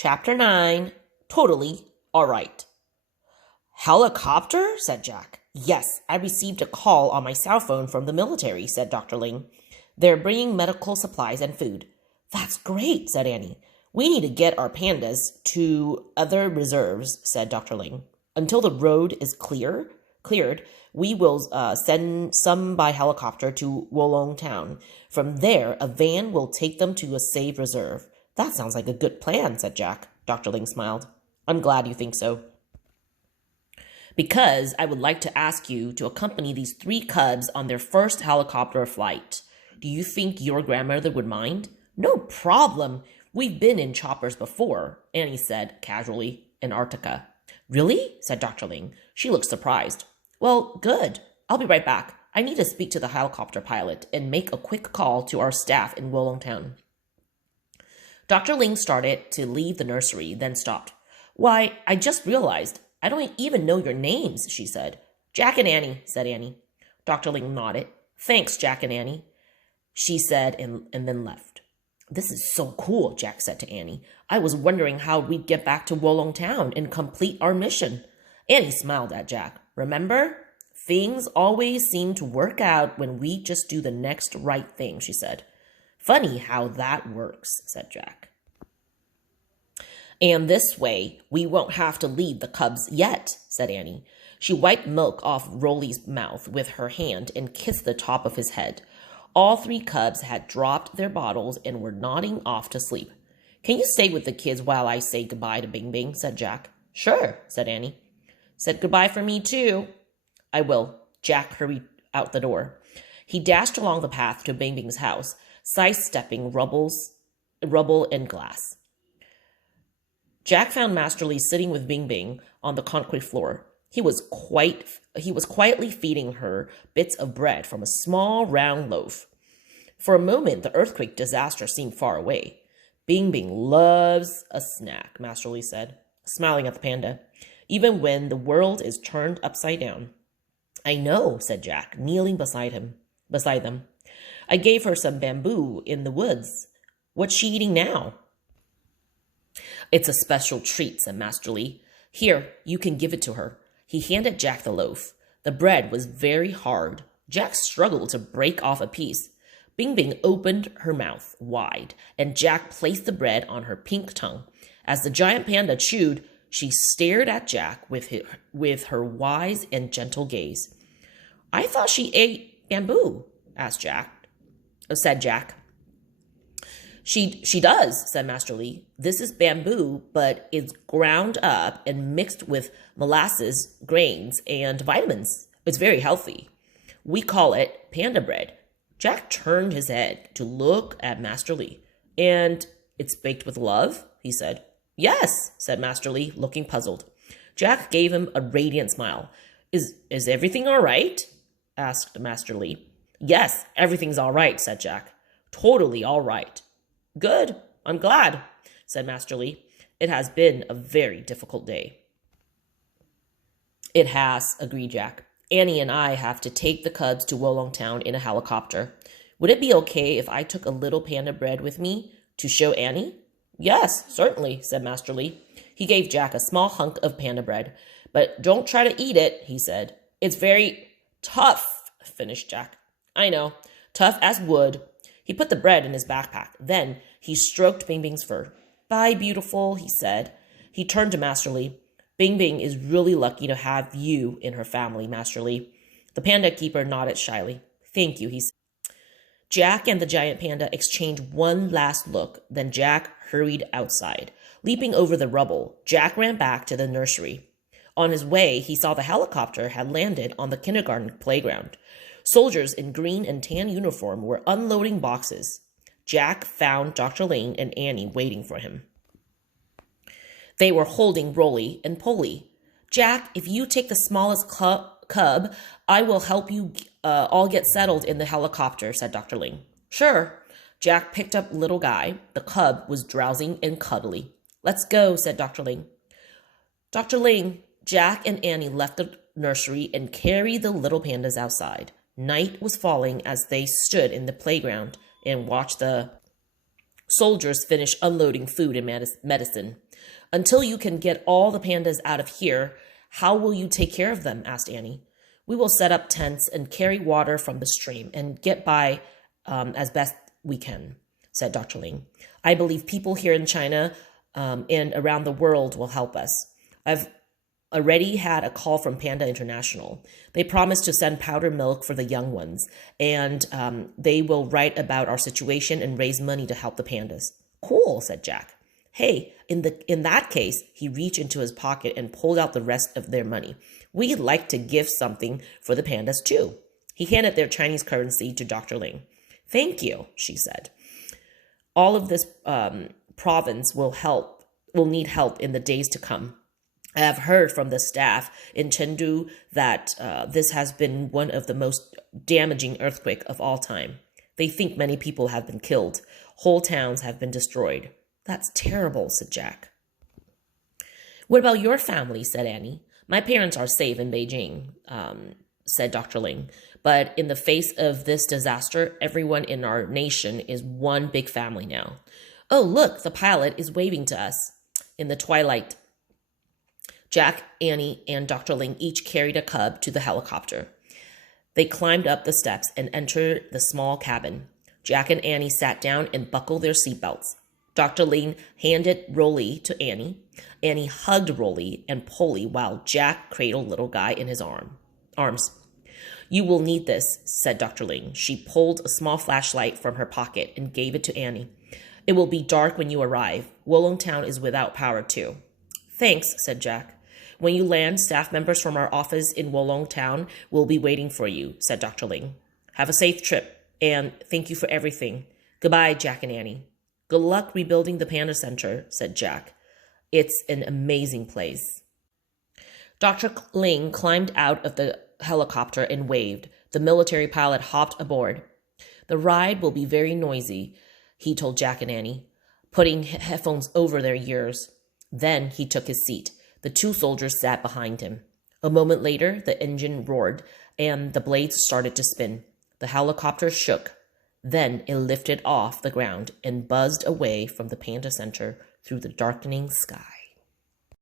Chapter 9. Totally all right. Helicopter? Said Jack. Yes, I received a call on my cell phone from the military, said Dr. Ling. They're bringing medical supplies and food. That's great, said Annie. We need to get our pandas to other reserves, said Dr. Ling. Until the road is cleared, we will send some by helicopter to Wolong Town. From there, a van will take them to a safe reserve. That sounds like a good plan, said Jack. Dr. Ling smiled. I'm glad you think so. Because I would like to ask you to accompany these 3 cubs on their first helicopter flight. Do you think your grandmother would mind? No problem. We've been in choppers before, Annie said casually, in Antarctica. Really? Said Dr. Ling. She looked surprised. Well, good. I'll be right back. I need to speak to the helicopter pilot and make a quick call to our staff in Wolong Town. Dr. Ling started to leave the nursery, then stopped. Why, I just realized I don't even know your names, she said. Jack and Annie, said Annie. Dr. Ling nodded. Thanks, Jack and Annie, she said, and then left. This is so cool, Jack said to Annie. I was wondering how we'd get back to Wolong Town and complete our mission. Annie smiled at Jack. Remember? Things always seem to work out when we just do the next right thing, she said. Funny how that works, said Jack. And this way, we won't have to leave the cubs yet, said Annie. She wiped milk off Rolly's mouth with her hand and kissed the top of his head. All 3 cubs had dropped their bottles and were nodding off to sleep. Can you stay with the kids while I say goodbye to Bing Bing, said Jack. Sure, said Annie. Said goodbye for me too. I will. Jack hurried out the door. He dashed along the path to Bing Bing's house, sidestepping rubble and glass. Jack found Master Lee sitting with Bing Bing on the concrete floor. He was quietly feeding her bits of bread from a small round loaf. For a moment, the earthquake disaster seemed far away. Bing Bing loves a snack, Master Lee said, smiling at the panda, even when the world is turned upside down. I know, said Jack, kneeling beside them. I gave her some bamboo in the woods. What's she eating now? It's a special treat, said Master Lee. Here, you can give it to her. He handed Jack the loaf. The bread was very hard. Jack struggled to break off a piece. Bing Bing opened her mouth wide, and Jack placed the bread on her pink tongue. As the giant panda chewed, she stared at Jack with her wise and gentle gaze. I thought she ate bamboo, said Jack. She does, said Master Lee. This is bamboo, but it's ground up and mixed with molasses, grains, and vitamins. It's very healthy. We call it panda bread. Jack turned his head to look at Master Lee. And it's baked with love, he said. Yes, said Master Lee, looking puzzled. Jack gave him a radiant smile. Is everything all right? Asked Master Lee. Yes, everything's all right, said Jack. Totally all right. Good, I'm glad, said Master Lee. It has been a very difficult day. It has, agreed Jack. Annie and I have to take the cubs to Wolong Town in a helicopter. Would it be okay if I took a little panda bread with me to show Annie? Yes, certainly, said Master Lee. He gave Jack a small hunk of panda bread. But don't try to eat it, he said. It's very tough, finished Jack. I know, tough as wood. He put the bread in his backpack. Then he stroked Bing Bing's fur. Bye, beautiful, he said. He turned to Master Lee. Bing Bing is really lucky to have you in her family, Master Lee. The panda keeper nodded shyly. Thank you, he said. Jack and the giant panda exchanged one last look. Then Jack hurried outside. Leaping over the rubble, Jack ran back to the nursery. On his way, he saw the helicopter had landed on the kindergarten playground. Soldiers in green and tan uniform were unloading boxes. Jack found Dr. Ling and Annie waiting for him. They were holding Rolly and Polly. Jack, if you take the smallest cub, I will help you all get settled in the helicopter, said Dr. Ling. Sure. Jack picked up little guy. The cub was drowsing and cuddly. Let's go, said Dr. Ling. Dr. Ling, Jack and Annie left the nursery and carried the little pandas outside. Night was falling as they stood in the playground and watched the soldiers finish unloading food and medicine. Until you can get all the pandas out of here, how will you take care of them? Asked Annie. We will set up tents and carry water from the stream and get by as best we can, said Dr. Ling. I believe people here in China and around the world will help us. I've already had a call from Panda International. They promised to send powdered milk for the young ones, and they will write about our situation and raise money to help the pandas. Cool, said Jack. Hey, in that case, he reached into his pocket and pulled out the rest of their money. We'd like to give something for the pandas too. He handed their Chinese currency to Dr. Ling. Thank you, she said. All of this province will need help in the days to come. I have heard from the staff in Chengdu that this has been one of the most damaging earthquakes of all time. They think many people have been killed. Whole towns have been destroyed. That's terrible, said Jack. What about your family, said Annie. My parents are safe in Beijing, said Dr. Ling. But in the face of this disaster, everyone in our nation is one big family now. Oh, look, the pilot is waving to us. In the twilight, Jack, Annie, and Dr. Ling each carried a cub to the helicopter. They climbed up the steps and entered the small cabin. Jack and Annie sat down and buckled their seatbelts. Dr. Ling handed Rolly to Annie. Annie hugged Rolly and Polly while Jack cradled little guy in his arms. You will need this, said Dr. Ling. She pulled a small flashlight from her pocket and gave it to Annie. It will be dark when you arrive. Wolong Town is without power too. Thanks, said Jack. When you land, staff members from our office in Wolong Town will be waiting for you, said Dr. Ling. Have a safe trip, and thank you for everything. Goodbye, Jack and Annie. Good luck rebuilding the Panda Center, said Jack. It's an amazing place. Dr. Ling climbed out of the helicopter and waved. The military pilot hopped aboard. The ride will be very noisy, he told Jack and Annie, putting headphones over their ears. Then he took his seat. The two soldiers sat behind him. A moment later, the engine roared, and the blades started to spin. The helicopter shook. Then it lifted off the ground and buzzed away from the Panda Center through the darkening sky.